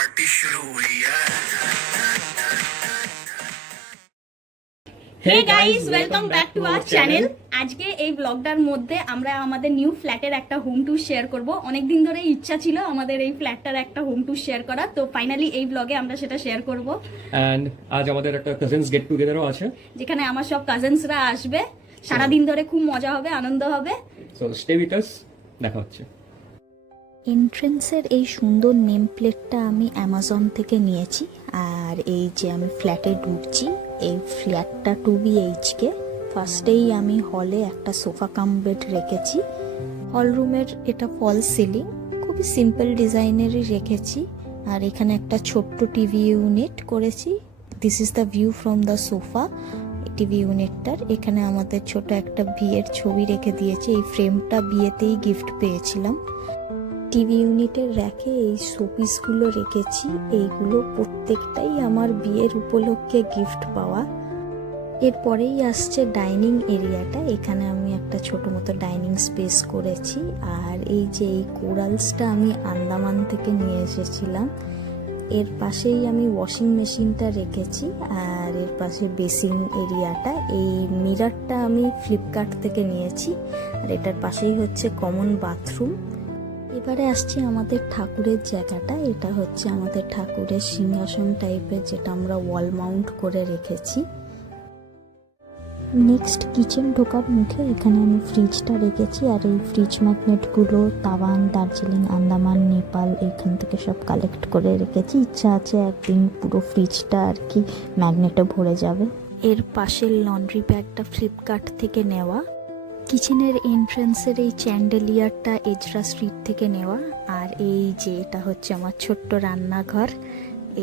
Party शुरू हुई है। Hey guys, welcome back to our channel. আজকে এই ব্লগটার মধ্যে আমরা আমাদের নিউ ফ্ল্যাটের একটা হোম ট্যুর শেয়ার করব। অনেকদিন ধরে ইচ্ছা ছিল আমাদের এই ফ্ল্যাটটার একটা হোম ট্যুর শেয়ার করা, তো ফাইনালি এই ব্লগে আমরা সেটা শেয়ার করব। এন্ড আজ আমাদের একটা কাজিনস গেট টুগেদারও আছে, যেখানে আমার সব কাজিনসরা আসবে। সারাদিন ধরে খুব মজা হবে, আনন্দ হবে। সো স্টে উইথ আস, দেখা হচ্ছে। এন্ট্রেন্সের এই সুন্দর নেম প্লেটটা আমি অ্যামাজন থেকে নিয়েছি। আর এই যে আমি ফ্ল্যাটে ঢুকছি, এই ফ্ল্যাটটা 2BHK। ফার্স্টেই আমি হলে একটা সোফা কাম বেড রেখেছি। হল রুমের এটা ফল সিলিং, খুবই সিম্পল ডিজাইনেরই রেখেছি। আর এখানে একটা ছোট্ট টিভি ইউনিট করেছি। This is the view from the sofa. TV ইউনিটটার এখানে আমাদের ছোট একটা বিয়ের ছবি রেখে দিয়েছে। এই ফ্রেমটা বিয়েতেই গিফট পেয়েছিলাম। টিভি ইউনিটের র্যাকে এই শোপিসগুলো রেখেছি। এইগুলো প্রত্যেকটাই আমার বিয়ের উপলক্ষে গিফট পাওয়া। এরপরেই আসছে ডাইনিং এরিয়াটা। এখানে আমি একটা ছোট মতো ডাইনিং স্পেস করেছি। আর এই যে এই কোরালসটা আমি আন্দামান থেকে নিয়ে এসেছিলাম। এর পাশেই আমি ওয়াশিং মেশিনটা রেখেছি। আর এর পাশে বেসিন এরিয়াটা। এই মিররটা আমি ফ্লিপকার্ট থেকে নিয়েছি। আর এটার পাশেই হচ্ছে কমন বাথরুম। এবারে আসছে আমাদের ঠাকুরের জায়গাটা। এটা হচ্ছে আমাদের ঠাকুরের সিংহাসন টাইপের, যেটা আমরা ওয়াল মাউন্ট করে রেখেছি। নেক্সট কিচেন ঢোকার মুখে এখানে আমি ফ্রিজটা রেখেছি। আর এই ফ্রিজ ম্যাগনেটগুলো তাওয়ান, দার্জিলিং, আন্দামান, নেপাল এখান থেকে সব কালেক্ট করে রেখেছি। ইচ্ছা আছে একদিন পুরো ফ্রিজটা আর কি ম্যাগনেটে ভরে যাবে। এর পাশের লন্ড্রি ব্যাগটা ফ্লিপকার্ট থেকে নেওয়া। কিচেনের এন্ট্রান্সের এই চ্যান্ডেলিয়ারটা এজরা স্ট্রিট থেকে নেওয়া। আর এই যে এটা হচ্ছে আমার ছোট্ট রান্নাঘর।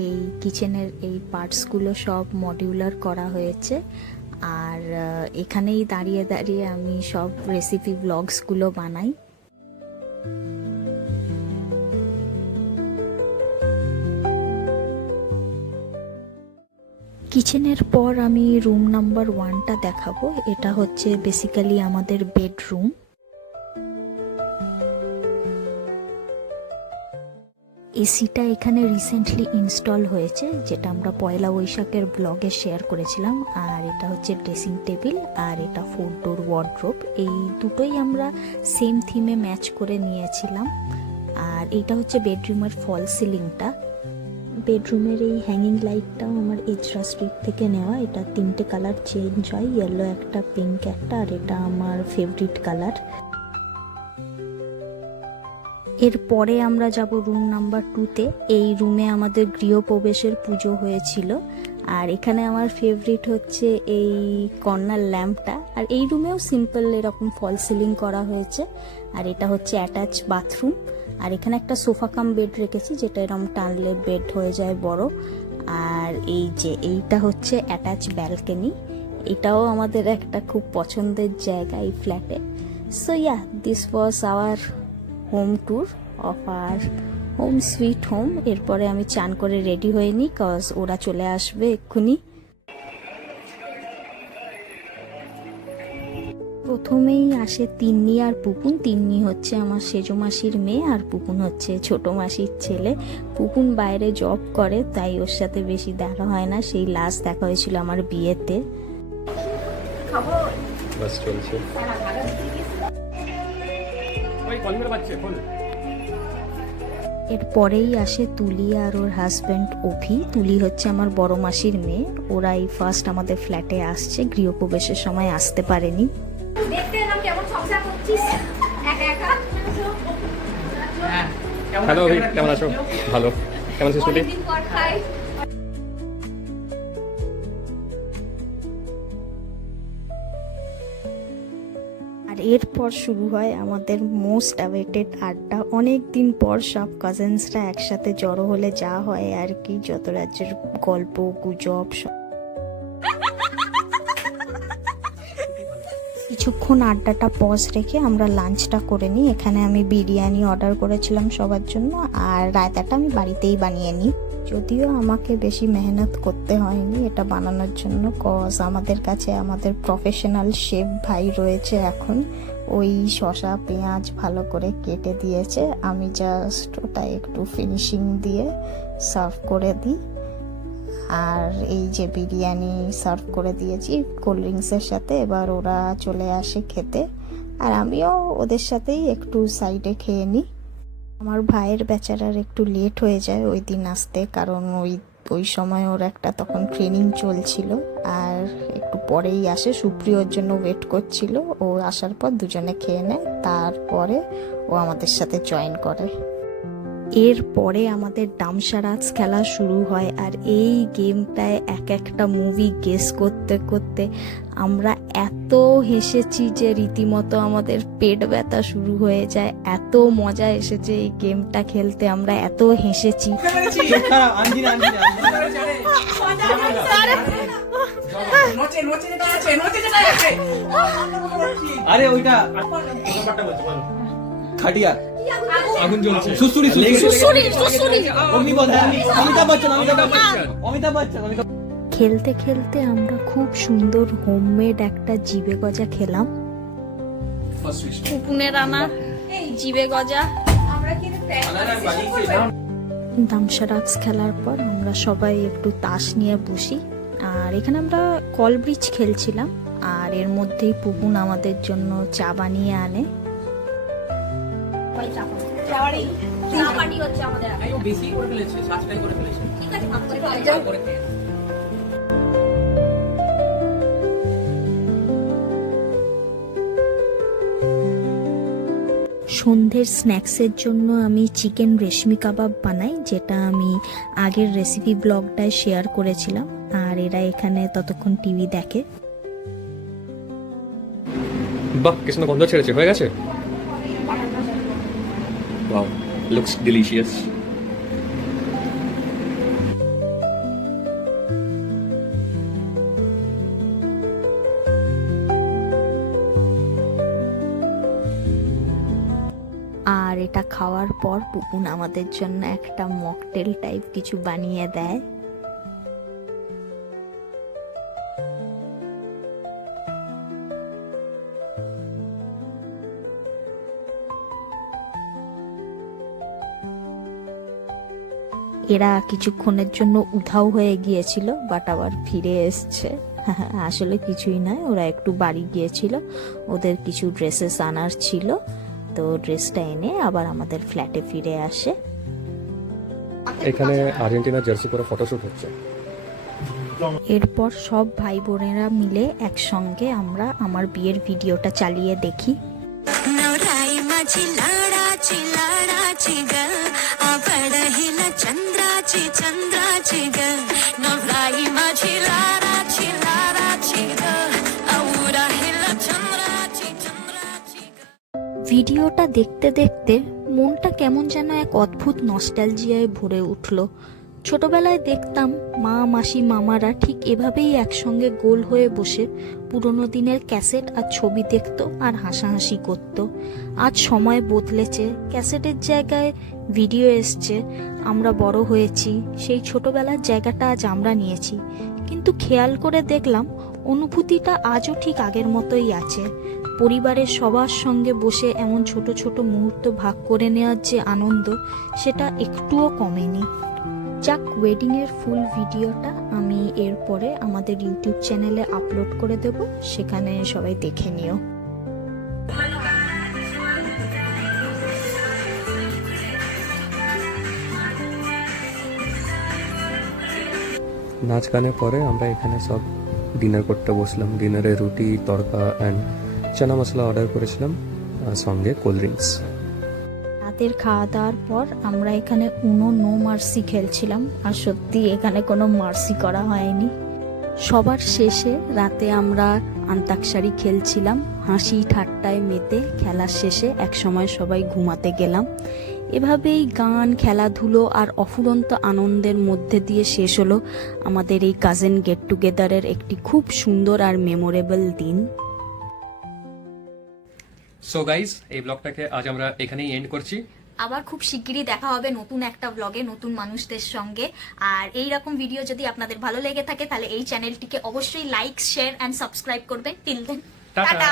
এই কিচেনের এই পার্টসগুলো সব মডিউলার করা হয়েছে। আর এখানেই দাঁড়িয়ে দাঁড়িয়ে আমি সব রেসিপি ব্লগসগুলো বানাই। কিচেনের পর আমি রুম নাম্বার 1টা দেখাবো। এটা হচ্ছে বেসিক্যালি আমাদের বেডরুম। এসিটা এখানে রিসেন্টলি ইনস্টল হয়েছে, যেটা আমরা পয়লা বৈশাখের ব্লগে শেয়ার করেছিলাম। আর এটা হচ্ছে ড্রেসিং টেবিল, আর এটা 4 ডোর ওয়ার্ডরোব। এই দুটোই আমরা সেম থিমে ম্যাচ করে নিয়েছিলাম। আর এটা হচ্ছে বেডরুমের ফল সিলিংটা। বেডরুমের এই হ্যাঙ্গিং লাইটটাও আমার এজরা স্ট্রিট থেকে নেওয়া। এটা 3টে কালার চেঞ্জ হয়, ইয়েলো একটা, পিঙ্ক একটা, আর এটা আমার ফেভারিট কালার। এরপরে আমরা যাব রুম নাম্বার 2তে। এই রুমে আমাদের গৃহপ্রবেশের পুজো হয়েছিল। আর এখানে আমার ফেভারিট হচ্ছে এই কর্নার ল্যাম্পটা। আর এই রুমেও সিম্পল এরকম ফল সিলিং করা হয়েছে। আর এটা হচ্ছে অ্যাটাচ বাথরুম। আর এখানে একটা সোফা কাম বেড রেখেছি, যেটা এরকম টানলে বেড হয়ে যায় বড়। আর এই যে এইটা হচ্ছে অ্যাটাচ ব্যালকনি। এটাও আমাদের একটা খুব পছন্দের জায়গা এই ফ্ল্যাটে। So yeah, this was our home tour of our home sweet home. এরপরে আমি চান করে রেডি হয়ে নিই, কজ ওরা চলে আসবে এক্ষুনি। প্রথমেই আসে তিন্নি আর পুপুন। তিন্নি হচ্ছে আমার সেজো মাসির মেয়ে, আর পুপুন হচ্ছে ছোট মাসির ছেলে। পুপুন বাইরে জব করে, তাই ওর সাথে বেশি দেখা হয় না। সেই লাস্ট দেখা হয়েছিল আমার বিয়েতে। বাস চলছে। এরপরেই আসে তুলি আর ওর হাজব্যান্ড অভি। তুলি হচ্ছে আমার বড় মাসির মেয়ে। ওরা এই ফার্স্ট আমাদের ফ্ল্যাটে আসছে, গৃহপ্রবেশের সময় আসতে পারেনি। হ্যালো অভি, কেমন আছো? ভালো। কেমন আছিস তুলি? আর এরপর শুরু হয় আমাদের মোস্ট অ্যাওয়েটেড আড্ডা। অনেক দিন পর সব কাজিনসরা একসাথে জড়ো হলে যা হয় আর কি, যত রাজ্যের গল্প গুজব। কিছুক্ষণ আড্ডাটা পজ রেখে আমরা লাঞ্চটা করে নিই। এখানে আমি বিরিয়ানি অর্ডার করেছিলাম সবার জন্য, আর রায়তাটা আমি বাড়িতেই বানিয়ে নিই। যদিও আমাকে বেশি মেহনত করতে হয়নি এটা বানানোর জন্য, কজ আমাদের কাছে আমাদের প্রফেশনাল শেফ ভাই রয়েছে এখন। ওই শসা পেঁয়াজ ভালো করে কেটে দিয়েছে, আমি জাস্ট ওটা একটু ফিনিশিং দিয়ে সার্ভ করে দিই। আর এই যে বিরিয়ানি সার্ভ করে দিয়েছি কোল্ড ড্রিঙ্কসের সাথে, এবার ওরা চলে আসে খেতে, আর আমিও ওদের সাথেই একটু সাইডে খেয়ে নিই। আমার ভাইয়ের বেচারার একটু লেট হয়ে যায় ওই দিন আসতে, কারণ ওই সময় ওর একটা তখন ট্রেনিং চলছিল, আর একটু পরেই আসে। সুপ্রিয়র জন্য ওয়েট করছিল, ও আসার পর দুজনে খেয়ে নেয়, তারপরে ও আমাদের সাথে জয়েন করে। এরপরে আমাদের ডামসারাজ খেলা শুরু হয়, আর এই গেমটায় এক একটা মুভি গেস করতে করতে আমরা এত হেসেছি যে রীতিমতো আমাদের পেট ব্যথা শুরু হয়ে যায়। এত মজা এসেছে এই গেমটা খেলতে, আমরা এত হেসেছি। আরে ওইটা খাটিয়া আগুন জ্বলছে। সুসুরি সুসুরি সুসুরি অমিতাভ বচ্চন। খেলতে খেলতে আমরা খুব সুন্দর হোমমেড একটা জিবে গজা খেলাম। পুপুনের রানা জিবে গজা। দামসারাজ খেলার পর আমরা সবাই একটু তাস নিয়ে বসি, আর এখানে আমরা কল ব্রিজ খেলছিলাম, আর এর মধ্যেই পুপুন আমাদের জন্য চা বানিয়ে আনে। বেশি করে ফেলেছে, সাবস্ক্রাইব করে ফেলেছে। সন্ধ্যের স্ন্যাক্সের জন্য আমি চিকেন রেশমি কাবাব বানাই, যেটা আমি আগের রেসিপি ব্লগটায় শেয়ার করেছিলাম, আর এরা এখানে ততক্ষণ টিভি দেখে। বাহ, কি সুন্দর গন্ধ ছেড়েছে। হয়ে গেছে? Wow, looks delicious. আর এটা খাওয়ার পর পুপুন আমাদের জন্য একটা মকটেল টাইপ কিছু বানিয়ে দেয়। এরা কিছুক্ষণের জন্য উধাও হয়ে গিয়েছিল, বাট আবার ফিরে এসছে। আসলে কিছুই নয়, ওরা একটু বাড়ি গিয়েছিল, ওদের কিছু ড্রেসেস আনার ছিল, তো ড্রেসটা এনে আবার আমাদের ফ্ল্যাটে ফিরে আসে। এখানে আর্জেন্টিনা জার্সি পরে ফটোশুট হচ্ছে। এরপর সব ভাই বোনেরা মিলে একসঙ্গে আমরা আমার বিয়ের ভিডিওটা চালিয়ে দেখি। ভিডিওটা দেখতে দেখতে মনটা কেমন যেন এক অদ্ভুত নস্টালজিয়ায় ভরে উঠল। ছোটবেলায় দেখতাম মা মাসি মামারা ঠিক এভাবেই একসঙ্গে গোল হয়ে বসে পুরোনো দিনের ক্যাসেট আর ছবি দেখতো আর হাসাহাসি করতো। আজ সময় বদলেছে, ক্যাসেটের জায়গায় ভিডিও এসছে, আমরা বড় হয়েছি, সেই ছোটবেলার জায়গাটা আজ আমরা নিয়েছি। কিন্তু খেয়াল করে দেখলাম অনুভূতিটা আজও ঠিক আগের মতোই আছে। পরিবারের সবার সঙ্গে বসে এমন ছোট ছোট মুহূর্ত ভাগ করে নেওয়ার যে আনন্দ, সেটা একটুও কমেনি। যাক, ওয়েডিংয়ের ফুল ভিডিওটা আমি এরপরে আমাদের ইউটিউব চ্যানেলে আপলোড করে দেব, সেখানে সবাই দেখে নিও। নাচ গানের পরে আমরা এখানে সব ডিনার করতে বসলাম। ডিনারে রুটি, তড়কা অ্যান্ড চানা মশলা অর্ডার করেছিলাম, আর সঙ্গে কোল্ড ড্রিঙ্কস। রাতের খাওয়া দাওয়ার পর আমরা এখানে উনো নো মার্সি খেলছিলাম, আর সত্যি এখানে কোনো মার্সি করা হয়নি। সবার শেষে রাতে আমরা আন্তাক্ষরী খেলছিলাম, হাসি ঠাট্টায় মেতে খেলার শেষে একসময় সবাই ঘুমাতে গেলাম। এভাবেই গান, খেলাধুলো আর অফুরন্ত আনন্দের মধ্যে দিয়ে শেষ হলো আমাদের এই কাজিন গেট টুগেদারের একটি খুব সুন্দর আর মেমোরেবল দিন। সো গাইজ, এই ব্লগটাকে আজ আমরা এখানেই এন্ড করছি। আবার খুব শিগগিরই দেখা হবে নতুন একটা ব্লগে নতুন মানুষদের সঙ্গে। আর এই রকম ভিডিও যদি আপনাদের ভালো লেগে থাকে তাহলে এই চ্যানেলটিকে অবশ্যই লাইক, শেয়ার এন্ড সাবস্ক্রাইব করবেন। Till then, tata.